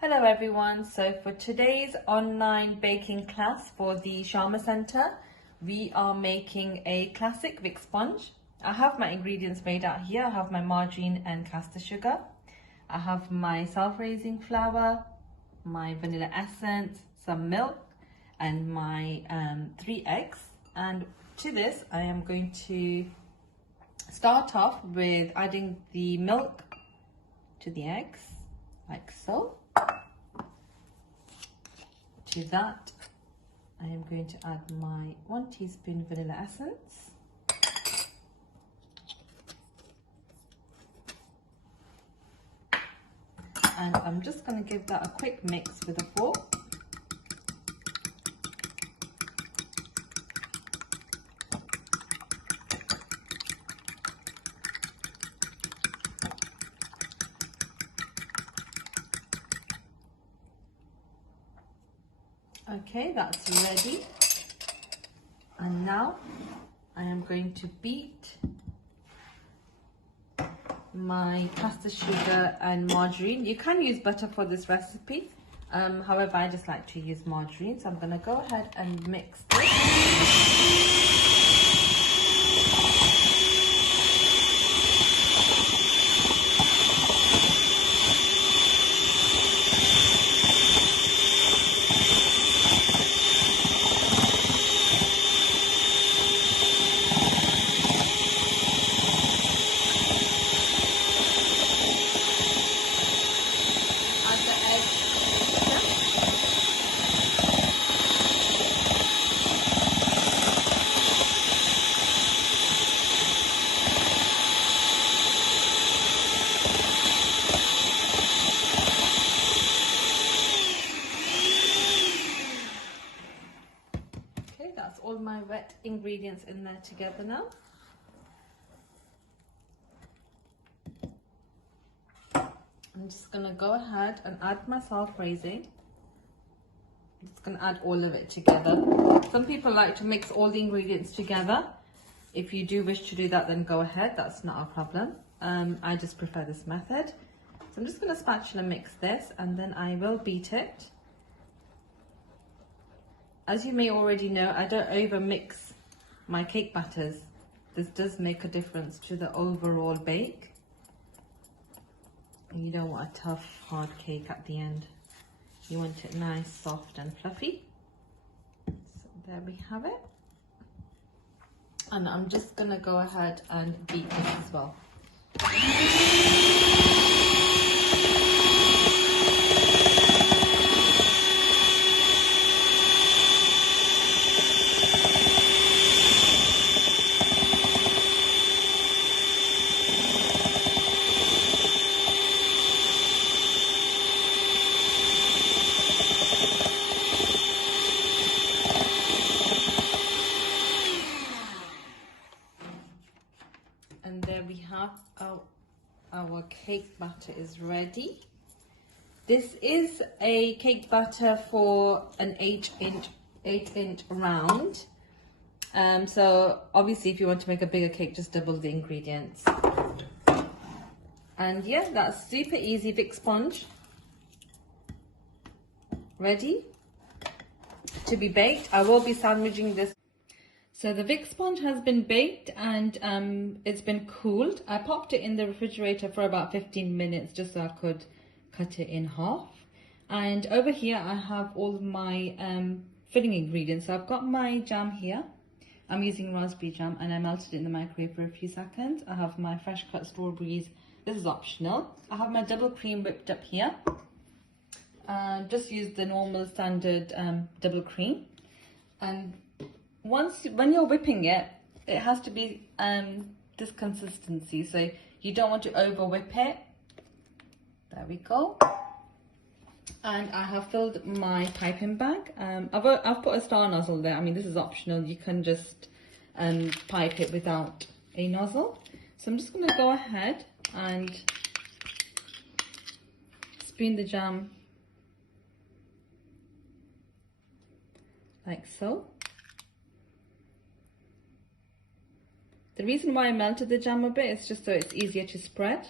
Hello everyone, so for today's online baking class for the Sharma Centre, we are making a classic Vic sponge. I have my ingredients made out here. I have my margarine and castor sugar. I have my self-raising flour, my vanilla essence, some milk and my 3 eggs. And to this I am going to start off with adding the milk to the eggs, like so. To that, I am going to add my 1 teaspoon vanilla essence. And I'm just going to give that a quick mix with a fork. Okay, that's ready. And now I am going to beat my castor sugar and margarine. You can use butter for this recipe. However, I just like to use margarine. So I'm going to go ahead and mix this. That's all my wet ingredients in there together now. I'm just going to go ahead and add my self-raising. I'm just going to add all of it together. Some people like to mix all the ingredients together. If you do wish to do that, then go ahead. That's not a problem. I just prefer this method. So I'm just going to spatula mix this and then I will beat it. As you may already know, I don't over mix my cake batters. This does make a difference to the overall bake. You don't want a tough, hard cake at the end. You want it nice, soft and fluffy. So there we have it. And I'm just going to go ahead and beat this as well. And there we have our cake batter is ready. This is a cake batter for an 8-inch round. So obviously if you want to make a bigger cake, just double the ingredients. And yeah, that's super easy Vic sponge. Ready to be baked. I will be sandwiching this. So the Vic sponge has been baked and it's been cooled. I popped it in the refrigerator for about 15 minutes just so I could cut it in half. And over here I have all my filling ingredients. So I've got my jam here. I'm using raspberry jam and I melted it in the microwave for a few seconds. I have my fresh cut strawberries. This is optional. I have my double cream whipped up here. Just use the normal standard double cream. And when you're whipping it, it has to be this consistency, so you don't want to over whip it. There we go. And I have filled my piping bag. I've put a star nozzle there. I mean, this is optional. You can just pipe it without a nozzle. So I'm just going to go ahead and spoon the jam like so. The reason why I melted the jam a bit is just so it's easier to spread.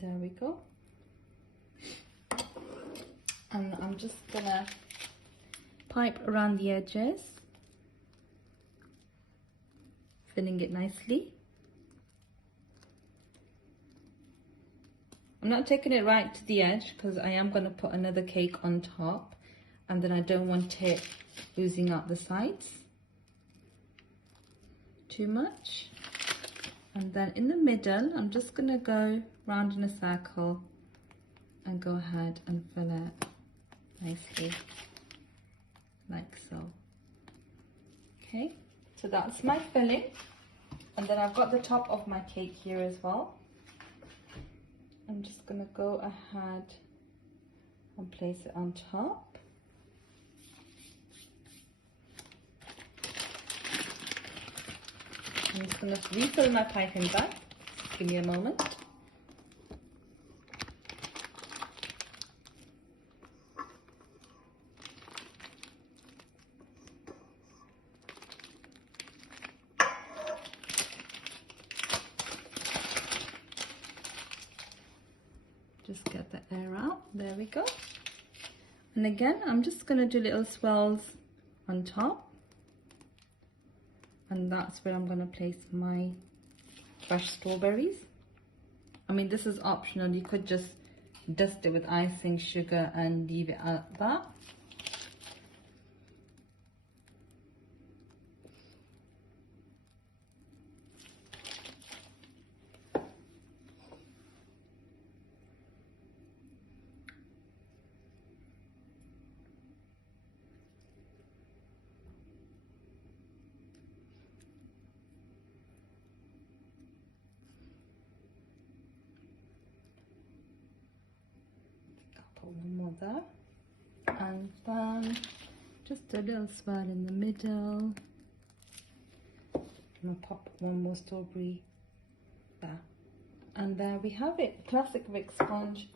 And there we go. And I'm just gonna pipe around the edges, filling it nicely. I'm not taking it right to the edge because I am going to put another cake on top, and then I don't want it oozing out the sides too much. And then in the middle, I'm just going to go round in a circle and go ahead and fill it nicely, like so. Okay, so that's my filling. And then I've got the top of my cake here as well. I'm just going to go ahead and place it on top. I'm just going to refill my piping bag. Give me a moment. Just get the air out. There we go. And again, I'm just going to do little swirls on top. And that's where I'm going to place my fresh strawberries. I mean, this is optional. You could just dust it with icing, sugar, and leave it at that. Put one more there, and then just a little swirl in the middle. I'm gonna pop one more strawberry there, and there we have it, classic Vic sponge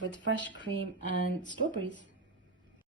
with fresh cream and strawberries.